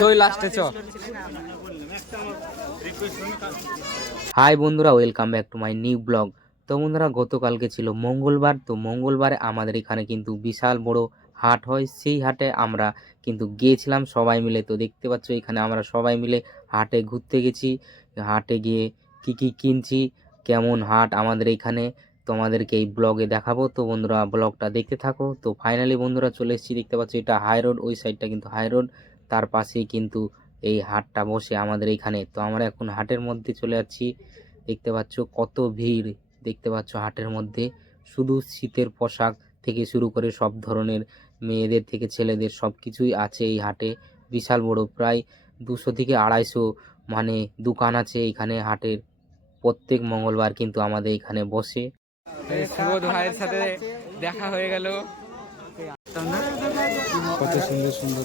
চই লাস্টে চ। হাই বন্ধুরা welcome back to my new blog তো বন্ধুরা গতকালকে ছিল মঙ্গলবার তো মঙ্গলবারে আমাদের এখানে কিন্তু বিশাল বড় হাট হয়। সেই হাটে আমরা কিন্তু গিয়েছিলাম সবাই মিলে। তো দেখতে পাচ্ছ এখানে আমরা সবাই মিলে হাটে ঘুরতে গেছি। হাটে গিয়ে কি কি কিনছি কেমন হাট আমাদের এখানে তোমাদেরকে এই ব্লগে দেখাবো। তো বন্ধুরা ব্লগটা দেখতে থাকো। তো ফাইনালি বন্ধুরা চলে এসেছি দেখতে পাচ্ছ এটা হাই রোড ওই সাইডটা কিন্তু হাই রোড তার পাশেই কিন্তু এই হাটটা বসে আমাদের এখানে। তো আমরা এখন হাটের মধ্যে চলে যাচ্ছি। দেখতে পাচ্ছ কত ভিড়। দেখতে পাচ্ছ হাটের মধ্যে শুধু শীতের পোশাক থেকে শুরু করে সব ধরনের মেয়েদের থেকে ছেলেদের সব কিছুই আছে এই হাটে। বিশাল বড় প্রায় দুশো থেকে আড়াইশো মানে দোকান আছে এখানে হাটের। প্রত্যেক মঙ্গলবার কিন্তু আমাদের এখানে বসে। সুবোধ ভাইয়ের সাথে দেখা হয়ে গেল। কত সুন্দর সুন্দর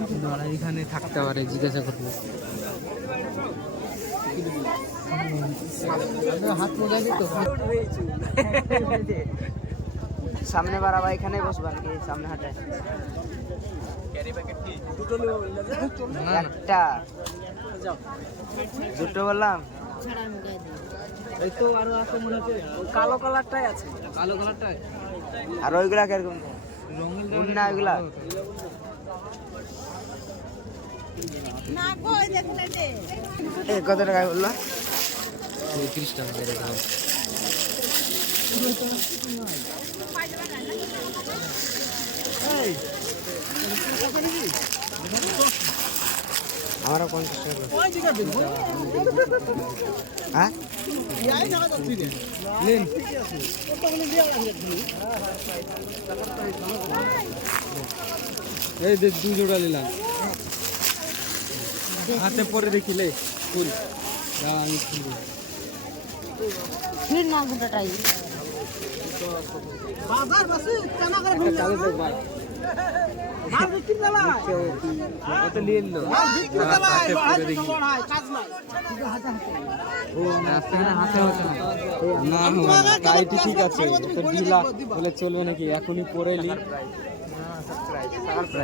করছে এখানে থাকতে পারে জিজ্ঞাসা করব সামনে বাড়াবা এখানে বসবা নাকি সামনে হাটে একটা। দুটো বললাম। এই তো আরও আছে মনে হচ্ছে। কালো কালারটাই আছে। কালো কালারটা আর ওইগুলা কীরকম? রঙিন না ওইগুলা কত টাকা বলল? পঁয়ত্রিশ টাকা। আমারও পঞ্চাশ হ্যাঁ এই দে নিলাম। হাতে পরে দেখিলে ফুল। চালু ভাই। কত নিয়ে নিলো? হাতে দেখি। না। না না, ঠিক আছে। তো ঢিলা বলে চলবে নাকি? এখনই পরে নি।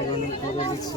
এখনই পরে দিচ্ছি।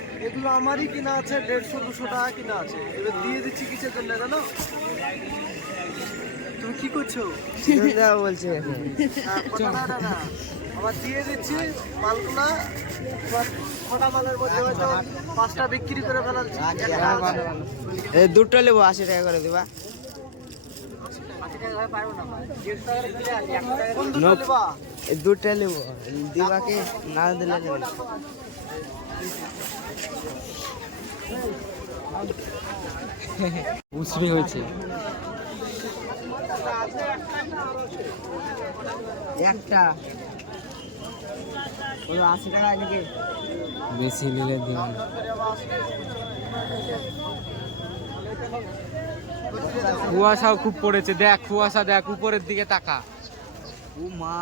এগুলো আমারই কিনা আছে দেড়শো দুশো টাকা কিনা আছে। এবার দিয়ে দিচ্ছি কিসের জন্য জানো? তুমি কি করছ? বলছে। হ্যাঁ। আবার দিয়ে দিচ্ছি মালগুলা। এবার মালের মধ্যে হয়তো পাঁচটা বিক্রি করে একটা আছে। এই দুটো নেব আশি টাকা করে দিবা। কোন দুটো নেবা? নেব দিবা না দিলে। উসরি হয়েছে। একটা। আশি টাকা নাকি বেশি নিলে দিবেন কুয়াশাও খুব পড়েছে। দেখ কুয়াশা দেখ উপরের দিকে তাকা। ও মা।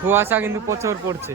কুয়াশা কিন্তু প্রচুর পড়ছে।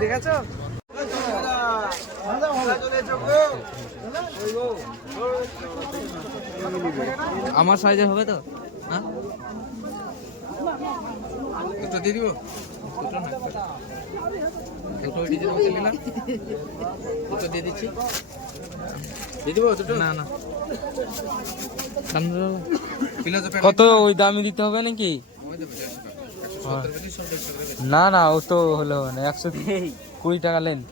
দেখেছ? আমার সাইজে হবে তো? হ্যাঁ দিয়ে দিব? না ডিজাইন নিলাম। দিয়ে দিচ্ছি। দিয়ে দিব না না। কত ওই দামি দিতে হবে নাকি? না না, ও তো হলো না, একশো কুড়ি টাকা লেন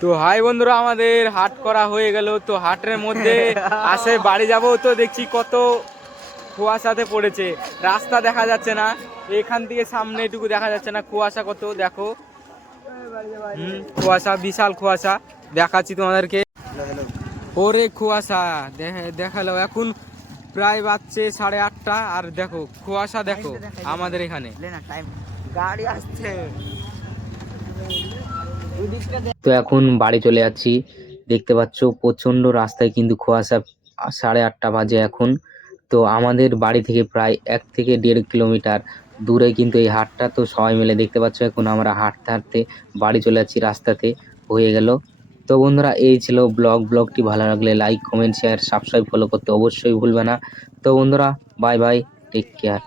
তো হাই বন্ধুরা, আমাদের হাট করা হয়ে গেল। তো হাটের মধ্যে আসে, বাড়ি যাব তো দেখছি কত কুয়াশাতে পড়েছে। রাস্তা দেখা যাচ্ছে না, এখান থেকে সামনে এটুকু দেখা যাচ্ছে না। কুয়াশা কত, দেখো। কুয়াশা, বিশাল কুয়াশা। দেখাচ্ছি তোমাদেরকে। ওরে কুয়াশা, দেখে- দেখাল। এখন প্রায় বাজছে সাড়ে আটটা আর দেখো কুয়াশা দেখো আমাদের এখানে। গাড়ি আসছে। তো এখন বাড়ি চলে যাচ্ছি। দেখতে পাচ্ছ প্রচণ্ড রাস্তায় কিন্তু কুয়াশা সাড়ে আটটা বাজে এখন। তো আমাদের বাড়ি থেকে প্রায় এক থেকে দেড় কিলোমিটার দূরে কিন্তু এই হাটটা। তো সবাই মিলে দেখতে পাচ্ছ এখন আমরা হাঁটতে হাঁটতে বাড়ি চলে যাচ্ছি রাস্তাতে। হয়ে গেল। তো বন্ধুরা, এই ছিল ব্লগ। ব্লগটি ভালো লাগলে like comment share subscribe follow করতে অবশ্যই ভুলবে না। তো বন্ধুরা বাই বাই টেক কেয়ার